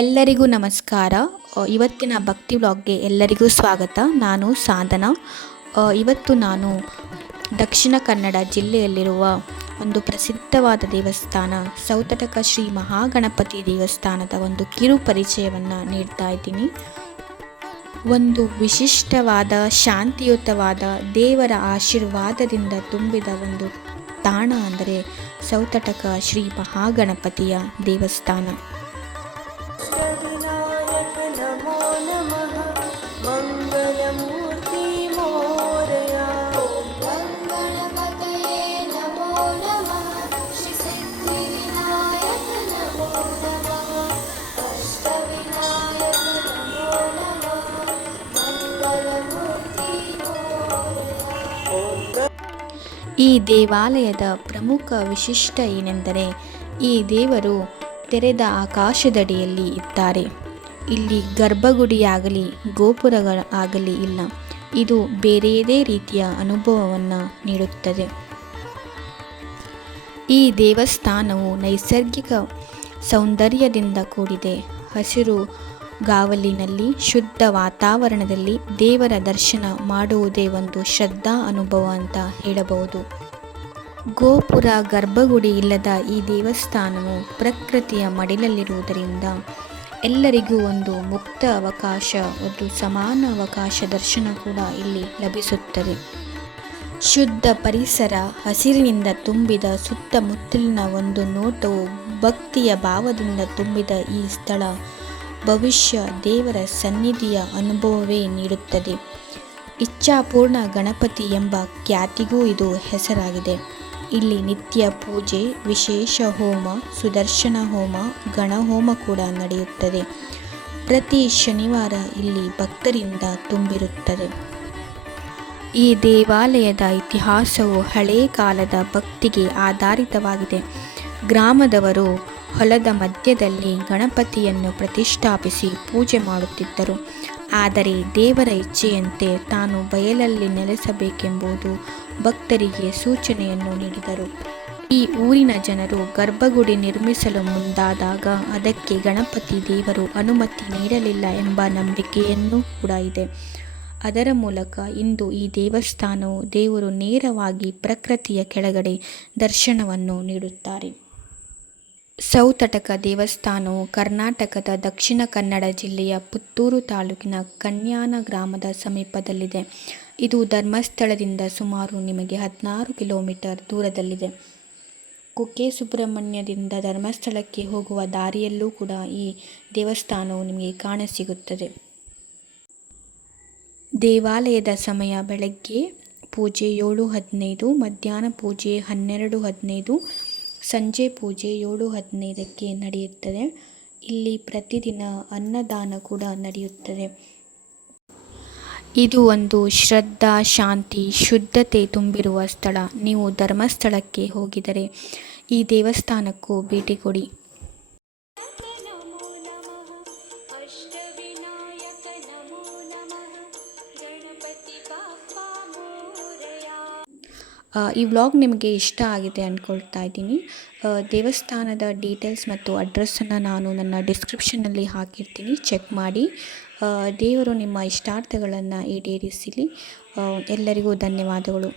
ಎಲ್ಲರಿಗೂ ನಮಸ್ಕಾರ. ಇವತ್ತಿನ ಭಕ್ತಿ ವ್ಲಾಗ್ಗೆ ಎಲ್ಲರಿಗೂ ಸ್ವಾಗತ. ನಾನು ಸಾಧನ ಇವತ್ತು ನಾನು ದಕ್ಷಿಣ ಕನ್ನಡ ಜಿಲ್ಲೆಯಲ್ಲಿರುವ ಒಂದು ಪ್ರಸಿದ್ಧವಾದ ದೇವಸ್ಥಾನ, ಸೌತಟಕ ಶ್ರೀ ಮಹಾಗಣಪತಿ ದೇವಸ್ಥಾನದ ಒಂದು ಕಿರು ಪರಿಚಯವನ್ನು ನೀಡ್ತಾ ಇದ್ದೀನಿ. ಒಂದು ವಿಶಿಷ್ಟವಾದ, ಶಾಂತಿಯುತವಾದ, ದೇವರ ಆಶೀರ್ವಾದದಿಂದ ತುಂಬಿದ ಒಂದು ತಾಣ ಅಂದರೆ ಸೌತಟಕ ಶ್ರೀ ಮಹಾಗಣಪತಿಯ ದೇವಸ್ಥಾನ. विनायक नमो नमः मङ्गलमूर्ति मोरया गणपतये नमो नमः श्रीसिद्धिविनायक नमो नमः अष्टविनायक नमो नमः मङ्गलमूर्ति ಈ ದೇವಾಲಯದ ಪ್ರಮುಖ ವಿಶಿಷ್ಟ ಏನೆಂದರೆ ಈ ದೇವರು ತೆರೆದ ಆಕಾಶದಡಿಯಲ್ಲಿ ಇದ್ದಾರೆ. ಇಲ್ಲಿ ಗರ್ಭಗುಡಿಯಾಗಲಿ ಗೋಪುರಗಳ ಆಗಲಿ ಇಲ್ಲ. ಇದು ಬೇರೆಯದೇ ರೀತಿಯ ಅನುಭವವನ್ನು ನೀಡುತ್ತದೆ. ಈ ದೇವಸ್ಥಾನವು ನೈಸರ್ಗಿಕ ಸೌಂದರ್ಯದಿಂದ ಕೂಡಿದೆ. ಹಸಿರು ಗಾವಲಿನಲ್ಲಿ ಶುದ್ಧ ವಾತಾವರಣದಲ್ಲಿ ದೇವರ ದರ್ಶನ ಮಾಡುವುದೇ ಒಂದು ಶ್ರದ್ಧಾ ಅನುಭವ ಅಂತ ಹೇಳಬಹುದು. ಗೋಪುರ ಗರ್ಭಗುಡಿ ಇಲ್ಲದ ಈ ದೇವಸ್ಥಾನವು ಪ್ರಕೃತಿಯ ಮಡಿಲಲ್ಲಿರುವುದರಿಂದ ಎಲ್ಲರಿಗೂ ಒಂದು ಮುಕ್ತ ಅವಕಾಶ, ಒಂದು ಸಮಾನ ಅವಕಾಶ ದರ್ಶನ ಕೂಡ ಇಲ್ಲಿ ಲಭಿಸುತ್ತದೆ. ಶುದ್ಧ ಪರಿಸರ, ಹಸಿರಿನಿಂದ ತುಂಬಿದ ಸುತ್ತಮುತ್ತಲಿನ ಒಂದು ನೋಟವು ಭಕ್ತಿಯ ಭಾವದಿಂದ ತುಂಬಿದ ಈ ಸ್ಥಳ ಭವಿಷ್ಯ ದೇವರ ಸನ್ನಿಧಿಯ ಅನುಭವವೇ ನೀಡುತ್ತದೆ. ಇಚ್ಛಾಪೂರ್ಣ ಗಣಪತಿ ಎಂಬ ಖ್ಯಾತಿಗೂ ಇದು ಹೆಸರಾಗಿದೆ. ಇಲ್ಲಿ ನಿತ್ಯ ಪೂಜೆ, ವಿಶೇಷ ಹೋಮ, ಸುದರ್ಶನ ಹೋಮ ಗಣಹೋಮ ಕೂಡ ನಡೆಯುತ್ತದೆ. ಪ್ರತಿ ಶನಿವಾರ ಇಲ್ಲಿ ಭಕ್ತರಿಂದ ತುಂಬಿರುತ್ತದೆ. ಈ ದೇವಾಲಯದ ಇತಿಹಾಸವು ಹಳೇ ಕಾಲದ ಭಕ್ತಿಗೆ ಆಧಾರಿತವಾಗಿದೆ. ಗ್ರಾಮದವರು ಹೊಲದ ಮಧ್ಯದಲ್ಲಿ ಗಣಪತಿಯನ್ನು ಪ್ರತಿಷ್ಠಾಪಿಸಿ ಪೂಜೆ ಮಾಡುತ್ತಿದ್ದರು. ಆದರೆ ದೇವರ ಇಚ್ಛೆಯಂತೆ ತಾನು ಬಯಲಲ್ಲಿ ನೆಲೆಸಬೇಕೆಂಬುದು ಭಕ್ತರಿಗೆ ಸೂಚನೆಯನ್ನು ನೀಡಿದರು. ಈ ಊರಿನ ಜನರು ಗರ್ಭಗುಡಿ ನಿರ್ಮಿಸಲು ಮುಂದಾದಾಗ ಅದಕ್ಕೆ ಗಣಪತಿ ದೇವರು ಅನುಮತಿ ನೀಡಲಿಲ್ಲ ಎಂಬ ನಂಬಿಕೆಯನ್ನು ಕೂಡ ಇದೆ. ಅದರ ಮೂಲಕ ಇಂದು ಈ ದೇವಸ್ಥಾನವು ದೇವರು ನೇರವಾಗಿ ಪ್ರಕೃತಿಯ ಕೆಳಗಡೆ ದರ್ಶನವನ್ನು ನೀಡುತ್ತಾರೆ. ಸೌತಟಕ ದೇವಸ್ಥಾನವು ಕರ್ನಾಟಕದ ದಕ್ಷಿಣ ಕನ್ನಡ ಜಿಲ್ಲೆಯ ಪುತ್ತೂರು ತಾಲೂಕಿನ ಕನ್ಯಾನ ಗ್ರಾಮದ ಸಮೀಪದಲ್ಲಿದೆ. ಇದು ಧರ್ಮಸ್ಥಳದಿಂದ ಸುಮಾರು ನಿಮಗೆ ಹದಿನಾರು ಕಿಲೋಮೀಟರ್ ದೂರದಲ್ಲಿದೆ. ಕುಕ್ಕೆ ಸುಬ್ರಹ್ಮಣ್ಯದಿಂದ ಧರ್ಮಸ್ಥಳಕ್ಕೆ ಹೋಗುವ ದಾರಿಯಲ್ಲೂ ಕೂಡ ಈ ದೇವಸ್ಥಾನವು ನಿಮಗೆ ಕಾಣಸಿಗುತ್ತದೆ. ದೇವಾಲಯದ ಸಮಯ ಬೆಳಗ್ಗೆ ಪೂಜೆ ಏಳು ಹದಿನೈದು, ಮಧ್ಯಾಹ್ನ ಪೂಜೆ ಹನ್ನೆರಡು ಹದಿನೈದು ಸಂಜೆ ಪೂಜೆ ಏಳು ಹದಿನೈದಕ್ಕೆ ನಡೆಯುತ್ತದೆ. ಇಲ್ಲಿ ಪ್ರತಿದಿನ ಅನ್ನದಾನ ಕೂಡ ನಡೆಯುತ್ತದೆ. ಇದು ಒಂದು ಶ್ರದ್ಧಾ, ಶಾಂತಿ, ಶುದ್ಧತೆ ತುಂಬಿರುವ ಸ್ಥಳ. ನೀವು ಧರ್ಮಸ್ಥಳಕ್ಕೆ ಹೋಗಿದರೆ ಈ ದೇವಸ್ಥಾನಕ್ಕೂ ಭೇಟಿ ಕೊಡಿ. ಈ ವ್ಲಾಗ್ ನಿಮಗೆ ಇಷ್ಟ ಆಗಿದೆ ಅಂದ್ಕೊಳ್ತಾ ಇದ್ದೀನಿ. ದೇವಸ್ಥಾನದ ಡೀಟೇಲ್ಸ್ ಮತ್ತು ಅಡ್ರೆಸ್ಸನ್ನು ನಾನು ನನ್ನ ಡಿಸ್ಕ್ರಿಪ್ಷನ್ನಲ್ಲಿ ಹಾಕಿರ್ತೀನಿ. ಚೆಕ್ ಮಾಡಿ. ದೇವರು ನಿಮ್ಮ ಇಷ್ಟಾರ್ಥಗಳನ್ನು ಈಡೇರಿಸಲಿ. ಎಲ್ಲರಿಗೂ ಧನ್ಯವಾದಗಳು.